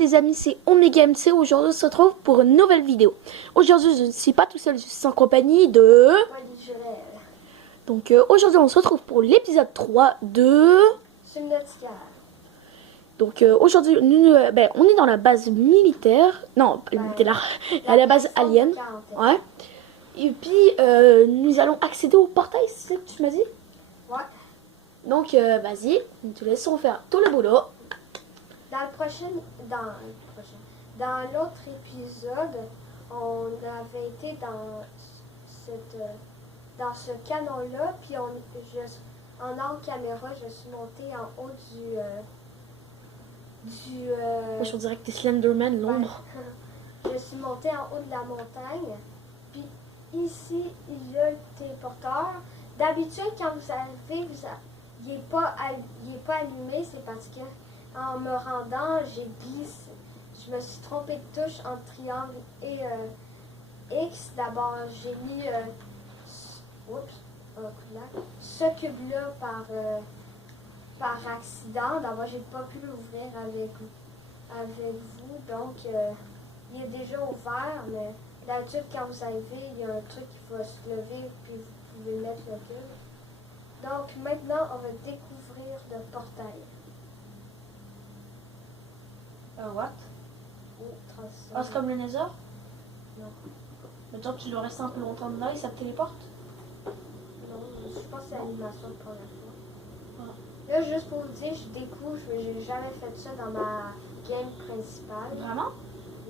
Les amis, c'est Omega MC. Aujourd'hui, on se retrouve pour une nouvelle vidéo. Aujourd'hui, je ne suis pas tout seul, je suis en compagnie de... Donc, aujourd'hui, on se retrouve pour l'épisode 3 de... Donc, aujourd'hui, on est dans la base militaire. Non, militaire, à la base alien. Ouais. Et puis, nous allons accéder au portail, c'est ce que tu m'as dit? Ouais. Donc, vas-y, nous te laissons faire tout le boulot. Dans l'autre épisode, on avait été dans ce canon-là, puis en hors caméra, je suis montée en haut Moi, je dirais que t'es Slenderman, l'ombre. Je suis montée en haut de la montagne, puis ici, il y a le téléporteur. D'habitude, quand vous arrivez, il n'est pas allumé, c'est parce que en me rendant, j'ai glissé. Je me suis trompée de touche entre triangle et X. D'abord, j'ai mis ce cube-là par accident. D'abord, j'ai pas pu l'ouvrir avec vous. Donc, il est déjà ouvert, mais d'habitude, quand vous arrivez, il y a un truc qui va se lever, puis vous pouvez mettre le cube. Donc, maintenant, on va découvrir le portail. What? Ah, c'est comme le Nether? Non. Mais genre, tu le restes un peu longtemps dedans et ça te téléporte? Non, je pense que c'est l'animation de première fois. Ah. Là, juste pour vous dire, je découvre, j'ai jamais fait ça dans ma game principale. Vraiment?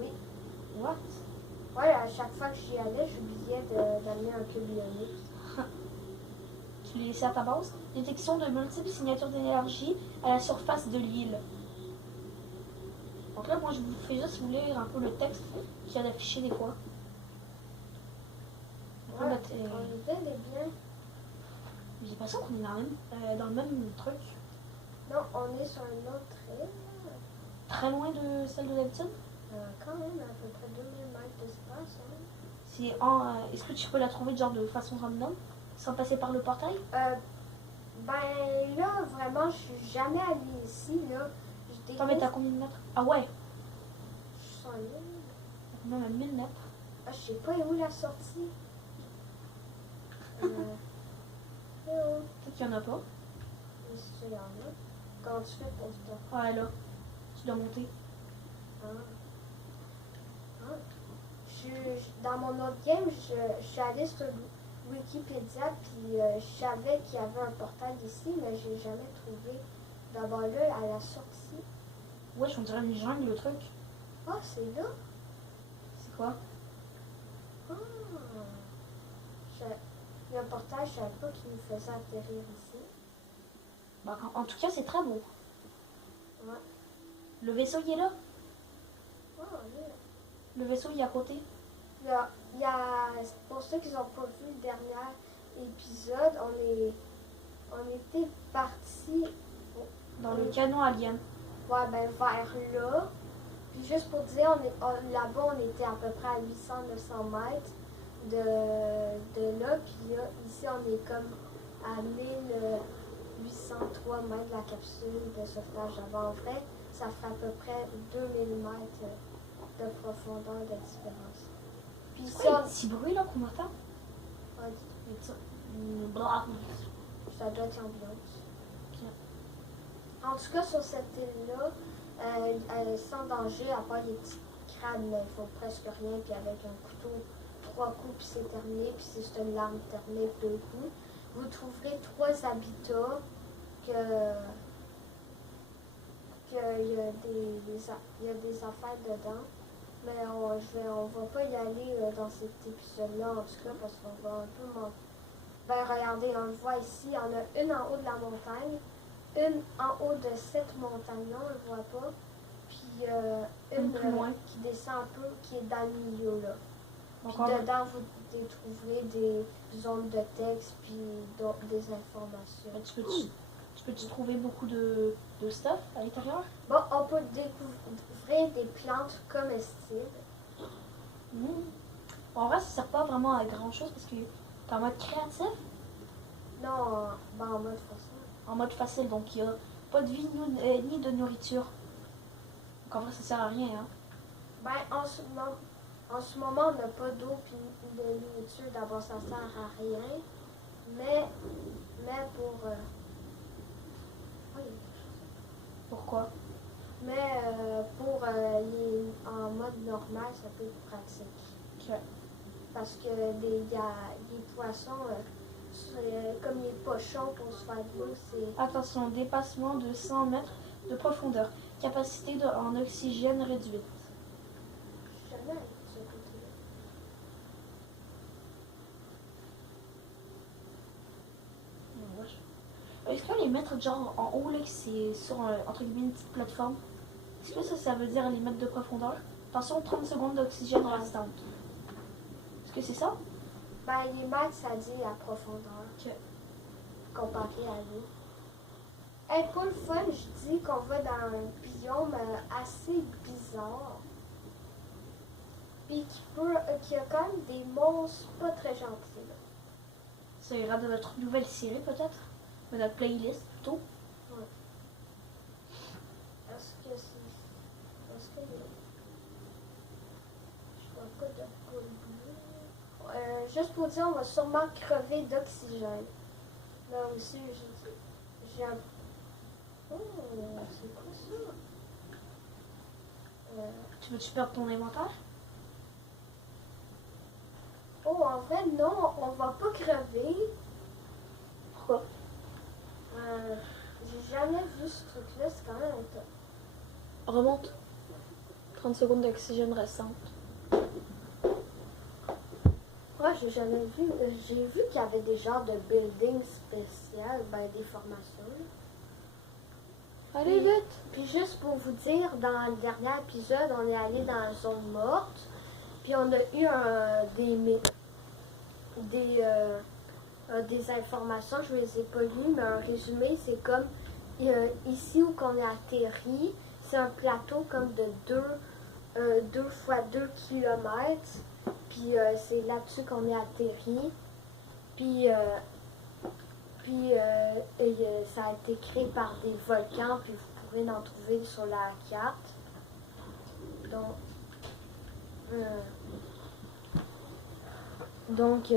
Oui. What? Ouais, à chaque fois que j'y allais, j'oubliais d'amener un cube ionique. Tu l'as laissé à ta base? Détection de multiples signatures d'énergie à la surface de l'île. Donc là, moi, je vous fais juste vous lire un peu le texte qu'il y a d'affiché des fois. Ouais, on est bien. J'ai l'impression qu'on est dans le même truc. Non, on est sur une autre île. Très loin de celle de d'habitude. Quand même, à peu près 2000 mètres d'espace. Hein. Est-ce que tu peux la trouver genre de façon random, sans passer par le portail? Ben là, vraiment, je suis jamais allée ici, là. T'en mets à combien de mètres? Ah ouais, Je suis sur l'île. même à 1000 mètres. Ah, je sais pas où la sortie. Peut-être qu'il y en a pas. Mais si tu l'en as, comment tu fais pour ça? Ouais, là, tu dois monter. Dans mon autre game, je suis allée sur Wikipédia, puis je savais qu'il y avait un portail ici, mais j'ai jamais trouvé. D'abord là, à la sortie. Ouais, on dirait une jungle, le truc. Ah, c'est là? C'est quoi? Ah! Le portail, je savais pas qu'il nous faisait atterrir ici. Bah, en tout cas, c'est très beau. Ouais. Le vaisseau, il est là. Ah, oui. Le vaisseau, il est à côté. Pour ceux qui n'ont pas vu le dernier épisode, on était partis Dans le canon alien. ouais, ben, vers là. Puis juste pour dire, là-bas, on était à peu près à 800-900 mètres de là. Puis là, ici, on est comme à 1803 mètres de la capsule de sauvetage avant. En vrai, ça ferait à peu près 2000 mètres de profondeur de différence. Puis c'est quoi, petit bruit là qu'on entend? Ouais, ça doit être ambiance. Okay. En tout cas, sur cette île-là, sans danger, à part les petits crabes, mais il faut presque rien, puis avec un couteau, 3 coups, puis c'est terminé, puis c'est juste une lame terminée, 2 coups. Vous trouverez 3 habitats il y a des affaires dedans. Mais on va pas y aller dans cet épisode-là, en tout cas, parce qu'on va un peu manquer. Ben, regardez, on le voit ici, il y en a une en haut de la montagne, une en haut de cette montagne-là, on le voit pas, puis une plus loin qui descend un peu, qui est dans le milieu, là. Puis dedans, vous trouverez des zones de texte, puis des informations. Tu peux-tu trouver beaucoup de stuff à l'intérieur? Bon, on peut découvrir des plantes comestibles. Bon, en vrai, ça sert pas vraiment à grand chose parce que t'es en mode créatif. Non, ben en mode facile. En mode facile, donc il n'y a pas de vie ni de nourriture. Donc en vrai, ça sert à rien, hein. Ben, en ce moment, on n'a pas d'eau et de nourriture. D'abord, ça sert à rien. Mais pour... oui. Pourquoi? Mais pour en mode normal, ça peut être pratique. Ok. Parce que y a des poissons, comme les pochons pour se faire de l'eau, c'est... Attention, dépassement de 100 mètres de profondeur. Capacité en oxygène réduite. Jamais allé de ce côté-là. Est-ce qu'on les mettre genre en haut là, que c'est sur entre guillemets une petite plateforme? Est-ce que ça veut dire les mettre de profondeur? Attention, 30 secondes d'oxygène restante. Est-ce que c'est ça? Ben, les mètres, ça dit à profondeur. Ok. Comparé à l'eau. Hey, pour le fun, je dis qu'on va dans un biome assez bizarre. Puis qui a quand même des monstres pas très gentils. Là. Ça ira de notre nouvelle série peut-être? De notre playlist plutôt? Ouais. Est-ce que je vois pas de poule bleue. Juste pour dire, on va sûrement crever d'oxygène. Là aussi, j'ai un... Oh, c'est quoi ça? Tu veux-tu perdre ton inventaire? Oh, en vrai, non, on va pas crever. Pourquoi? J'ai jamais vu ce truc-là, c'est quand même top. Remonte. 30 secondes d'oxygène restante. Ouais, j'ai jamais vu. J'ai vu qu'il y avait des genres de buildings spéciales, ben des formations. Allez vite! Puis juste pour vous dire, dans le dernier épisode, on est allé dans la zone morte. Puis on a eu des informations, je ne les ai pas lues, mais un résumé, c'est comme ici où on est atterri, c'est un plateau comme de 2 fois 2 kilomètres. Puis c'est là-dessus qu'on est atterri. Puis ça a été créé par des volcans, puis vous pourrez en trouver sur la carte. Donc,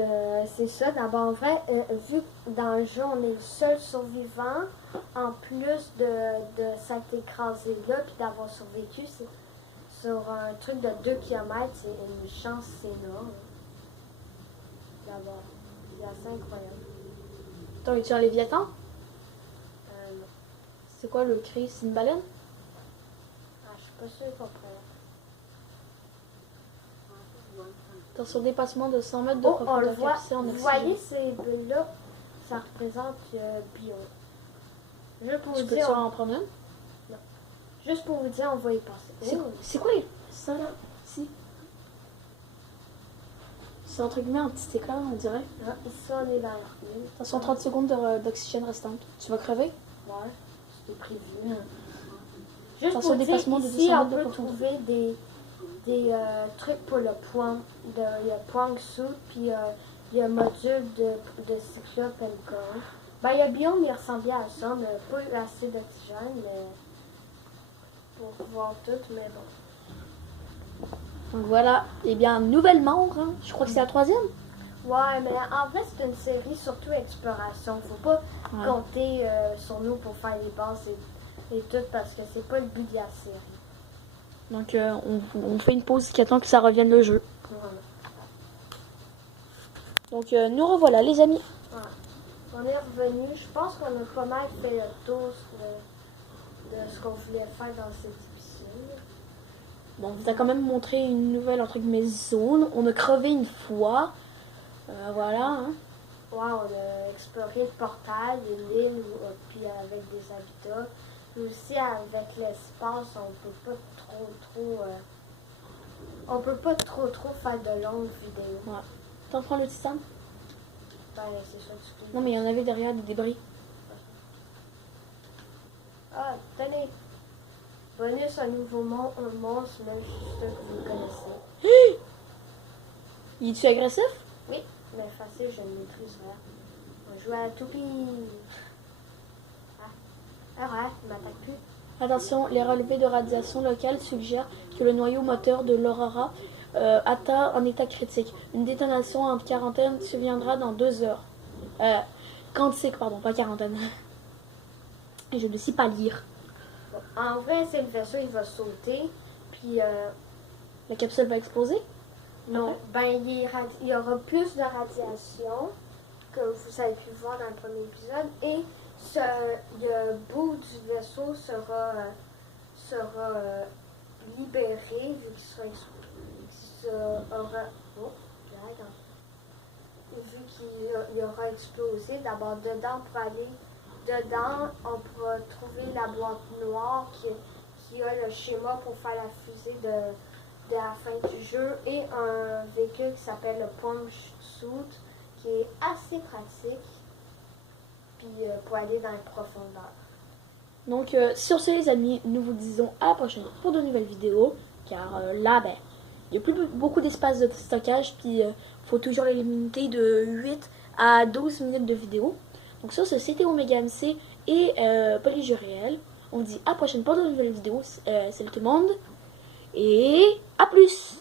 c'est ça. D'abord, en vrai, vu que dans le jeu, on est le seul survivant, en plus de s'être écrasé là, puis d'avoir survécu, c'est sur un truc de 2 km, c'est une chance énorme. D'abord, c'est assez incroyable. Attends, es-tu un léviathan? Non. C'est quoi le cri? C'est une baleine? Je suis pas sûre qu'on pourrait. Attention, dépassement de 100 mètres de Oh, on le profondeur. voit. Capacité en Vous oxygène. voyez ces bulles-là? Ça représente bio. Juste pour Tu vous peux dire, en prendre une? juste pour vous dire, on va y passer. C'est quoi ça là? Si. C'est entre guillemets un petit éclair, on dirait. Ah, ici, on est dans la Attention, 30 secondes d'oxygène restante. Tu vas crever? Ouais, c'était prévu. Juste Attention, pour dire, dépassement de ici, 200 on mètres de peut profondeur. trouver des trucs pour le point. Il y a point suit, puis il y a module de cyclope encore. Ben, il y a biome, il ressemblait à ça, mais pas eu assez d'oxygène, mais pour voir tout, mais bon. Donc voilà, et bien nouvelle membre, hein. Je crois que c'est la 3e. Ouais, mais en vrai, c'est une série surtout exploration. Faut pas Ouais. compter sur nous pour faire les bases et tout, parce que c'est pas le but de la série. Donc on fait une pause qui attend que ça revienne le jeu. Voilà. Donc nous revoilà les amis. Ouais. On est revenu. Je pense qu'on a pas mal fait le tour de ce qu'on voulait faire dans cette épisode. Bon, on vous a quand même montré une nouvelle entre guillemets zone. On a crevé une fois. Voilà. Hein. Ouais, on a exploré le portail, l'île, puis avec des habitats. Puis aussi avec l'espace, on peut pas trop faire de longues vidéos. Ouais. T'en prends le titane? Ben, c'est ça que tu Non mais il y en avait derrière des débris. Ah, tenez. Bonus, un nouveau monstre, même je suis sûre que vous le connaissez. Il est-tu agressif? Oui, mais facile, je le maîtriserai. On joue à la toupie. Ah, ouais, il m'attaque plus. Attention, les relevés de radiation locale suggèrent que le noyau moteur de l'Aurora atteint un état critique. Une détonation en quarantaine surviendra dans 2 heures. Quantique, pardon, pas quarantaine. Et je ne sais pas lire. En vrai, c'est le vaisseau, il va sauter. Puis, La capsule va exploser? non, ben, il y aura plus de radiation que vous avez pu voir dans le premier épisode. Et le bout du vaisseau sera libéré vu qu'il aura explosé. D'abord, dedans, on pourra trouver la boîte noire qui a le schéma pour faire la fusée de la fin du jeu et un véhicule qui s'appelle le Punch Suit qui est assez pratique puis pour aller dans les profondeurs. Donc sur ce les amis, nous vous disons à la prochaine pour de nouvelles vidéos. Car là, ben, il n'y a plus beaucoup d'espace de stockage. Puis faut toujours les limiter de 8 à 12 minutes de vidéo. Donc sur ce, c'était Omega MC et Polyjeux Réel. On vous dit à la prochaine pour de nouvelles vidéos. Salut tout le monde. Et à plus!